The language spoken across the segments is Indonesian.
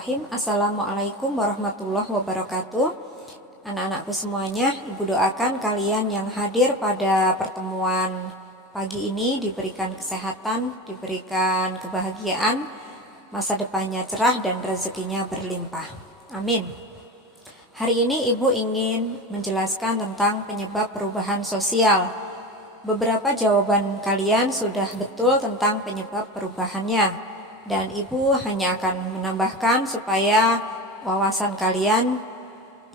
Bismillahirrahmanirrahim. Assalamualaikum warahmatullahi wabarakatuh. Anak-anakku semuanya, Ibu doakan kalian yang hadir pada pertemuan pagi ini diberikan kesehatan, diberikan kebahagiaan, masa depannya cerah dan rezekinya berlimpah. Amin. Hari ini Ibu ingin menjelaskan tentang penyebab perubahan sosial. Beberapa jawaban kalian sudah betul tentang penyebab perubahannya. Dan Ibu hanya akan menambahkan supaya wawasan kalian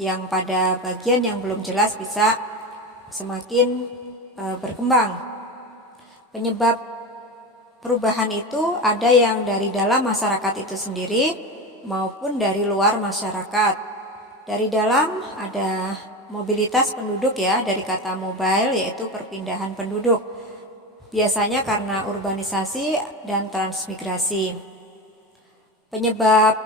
yang pada bagian yang belum jelas bisa semakin berkembang. Penyebab perubahan itu ada yang dari dalam masyarakat itu sendiri maupun dari luar masyarakat. Dari dalam ada mobilitas penduduk ya, dari kata mobile yaitu perpindahan penduduk. Biasanya karena urbanisasi dan transmigrasi. Penyebab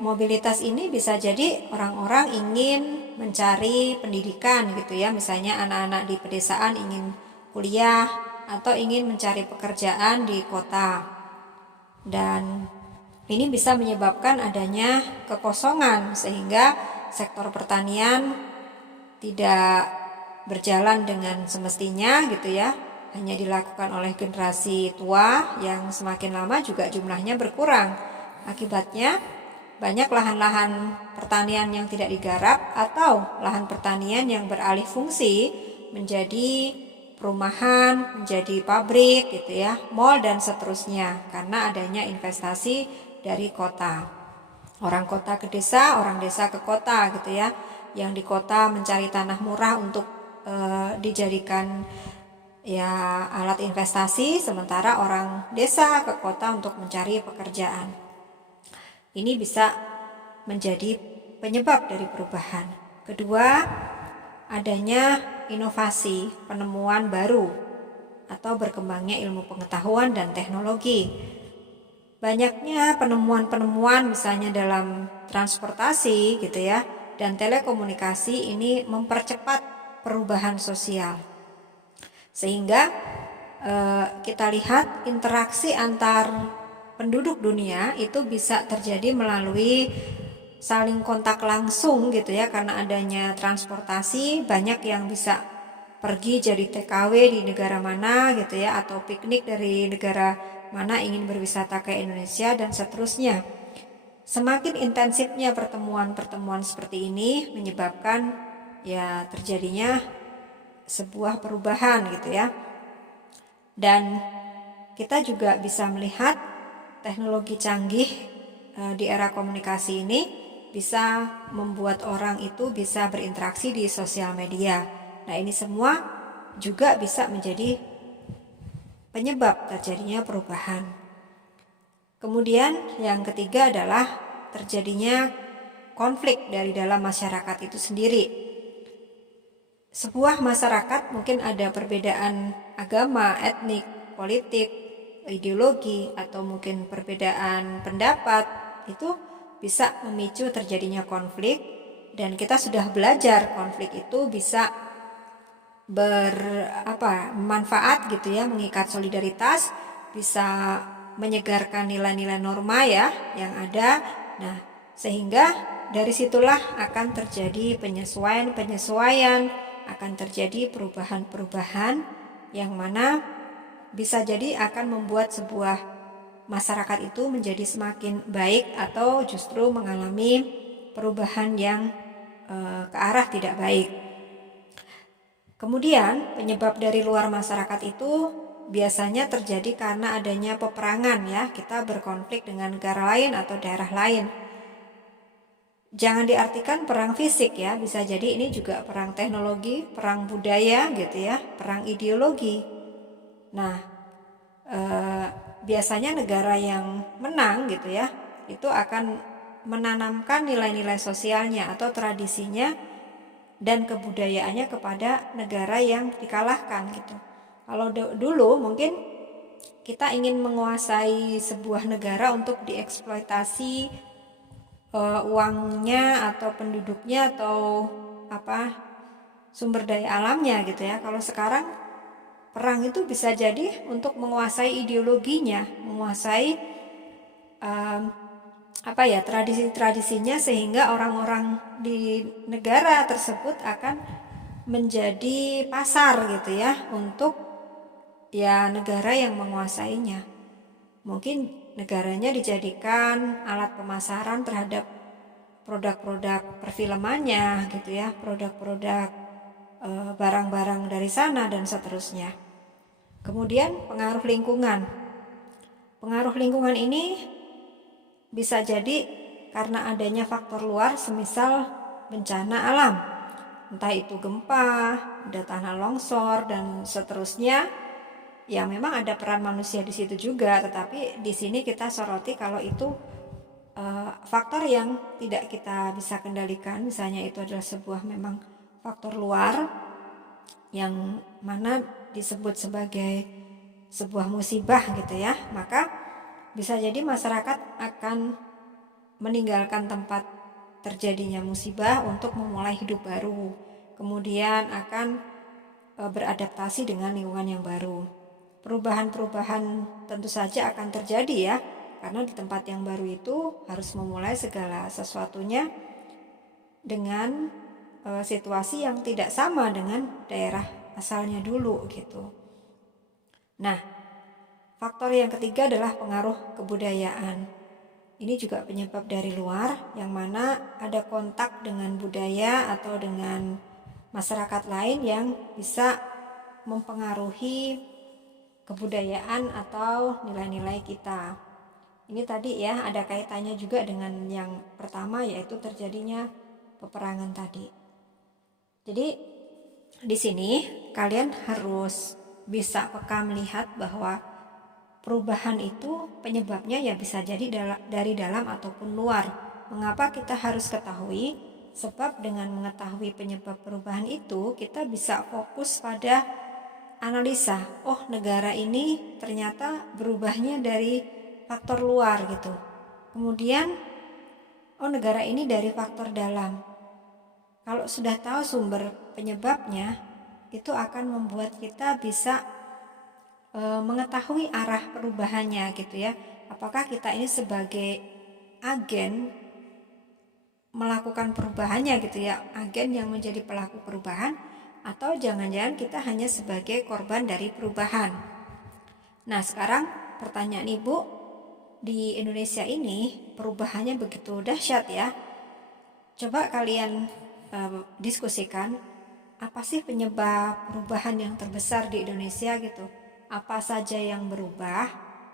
mobilitas ini bisa jadi orang-orang ingin mencari pendidikan gitu ya. Misalnya anak-anak di pedesaan ingin kuliah atau ingin mencari pekerjaan di kota. Dan ini bisa menyebabkan adanya kekosongan sehingga sektor pertanian tidak berjalan dengan semestinya gitu ya. Hanya dilakukan oleh generasi tua yang semakin lama juga jumlahnya berkurang. Akibatnya banyak lahan-lahan pertanian yang tidak digarap atau lahan pertanian yang beralih fungsi menjadi perumahan, menjadi pabrik gitu ya, mal dan seterusnya karena adanya investasi dari kota. Orang kota ke desa, orang desa ke kota gitu ya. Yang di kota mencari tanah murah untuk dijadikan ya alat investasi, sementara orang desa ke kota untuk mencari pekerjaan. Ini bisa menjadi penyebab dari perubahan. Kedua, adanya inovasi, penemuan baru atau berkembangnya ilmu pengetahuan dan teknologi. Banyaknya penemuan-penemuan misalnya dalam transportasi gitu ya dan telekomunikasi ini mempercepat perubahan sosial. Sehingga kita lihat interaksi antar penduduk dunia itu bisa terjadi melalui saling kontak langsung gitu ya, karena adanya transportasi banyak yang bisa pergi jadi TKW di negara mana gitu ya, atau piknik dari negara mana ingin berwisata ke Indonesia dan seterusnya. Semakin intensifnya pertemuan-pertemuan seperti ini menyebabkan ya terjadinya sebuah perubahan gitu ya. Dan kita juga bisa melihat teknologi canggih di era komunikasi ini bisa membuat orang itu bisa berinteraksi di sosial media. Nah, ini semua juga bisa menjadi penyebab terjadinya perubahan. Kemudian yang ketiga adalah terjadinya konflik dari dalam masyarakat itu sendiri. Sebuah masyarakat mungkin ada perbedaan agama, etnik, politik, ideologi, atau mungkin perbedaan pendapat, itu bisa memicu terjadinya konflik. Dan kita sudah belajar konflik itu bisa bermanfaat gitu ya, mengikat solidaritas, bisa menyegarkan nilai-nilai norma ya yang ada. Nah, sehingga dari situlah akan terjadi penyesuaian, akan terjadi perubahan-perubahan yang mana bisa jadi akan membuat sebuah masyarakat itu menjadi semakin baik atau justru mengalami perubahan yang ke arah tidak baik. Kemudian penyebab dari luar masyarakat itu biasanya terjadi karena adanya peperangan ya, kita berkonflik dengan negara lain atau daerah lain. Jangan diartikan perang fisik ya, bisa jadi ini juga perang teknologi, perang budaya gitu ya, perang ideologi. Nah, biasanya negara yang menang gitu ya, itu akan menanamkan nilai-nilai sosialnya atau tradisinya dan kebudayaannya kepada negara yang dikalahkan gitu. Kalau dulu mungkin kita ingin menguasai sebuah negara untuk dieksploitasi uangnya atau penduduknya atau sumber daya alamnya gitu ya. Kalau sekarang perang itu bisa jadi untuk menguasai ideologinya, menguasai tradisi-tradisinya, sehingga orang-orang di negara tersebut akan menjadi pasar gitu ya untuk ya negara yang menguasainya. Mungkin negaranya dijadikan alat pemasaran terhadap produk-produk perfilmannya gitu ya, produk-produk barang-barang dari sana dan seterusnya. Kemudian pengaruh lingkungan. Pengaruh lingkungan ini bisa jadi karena adanya faktor luar semisal bencana alam, entah itu gempa, ada tanah longsor dan seterusnya. Ya memang ada peran manusia di situ juga, tetapi di sini kita soroti kalau itu faktor yang tidak kita bisa kendalikan, misalnya itu adalah sebuah memang faktor luar yang mana disebut sebagai sebuah musibah gitu ya, maka bisa jadi masyarakat akan meninggalkan tempat terjadinya musibah untuk memulai hidup baru, kemudian akan beradaptasi dengan lingkungan yang baru. Perubahan-perubahan tentu saja akan terjadi ya, karena di tempat yang baru itu harus memulai segala sesuatunya dengan situasi yang tidak sama dengan daerah asalnya dulu gitu. Nah, faktor yang ketiga adalah pengaruh kebudayaan. Ini juga penyebab dari luar, yang mana ada kontak dengan budaya atau dengan masyarakat lain yang bisa mempengaruhi kebudayaan atau nilai-nilai kita. Ini tadi ya ada kaitannya juga dengan yang pertama, yaitu terjadinya peperangan tadi. Jadi di sini kalian harus bisa peka melihat bahwa perubahan itu penyebabnya ya bisa jadi dari dalam ataupun luar. Mengapa kita harus ketahui? Sebab dengan mengetahui penyebab perubahan itu, kita bisa fokus pada analisa, oh negara ini ternyata berubahnya dari faktor luar gitu. Kemudian, oh negara ini dari faktor dalam. Kalau sudah tahu sumber penyebabnya, itu akan membuat kita bisa mengetahui arah perubahannya gitu ya. Apakah kita ini sebagai agen melakukan perubahannya gitu ya, agen yang menjadi pelaku perubahan, atau jangan-jangan kita hanya sebagai korban dari perubahan. Nah sekarang pertanyaan ibu, di Indonesia ini perubahannya begitu dahsyat ya. Coba kalian diskusikan, apa sih penyebab perubahan yang terbesar di Indonesia gitu. Apa saja yang berubah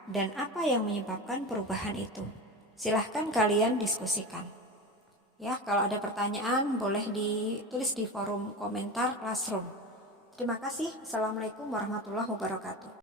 dan apa yang menyebabkan perubahan itu. Silahkan kalian diskusikan. Ya, kalau ada pertanyaan boleh ditulis di forum komentar Classroom. Terima kasih. Assalamualaikum warahmatullahi wabarakatuh.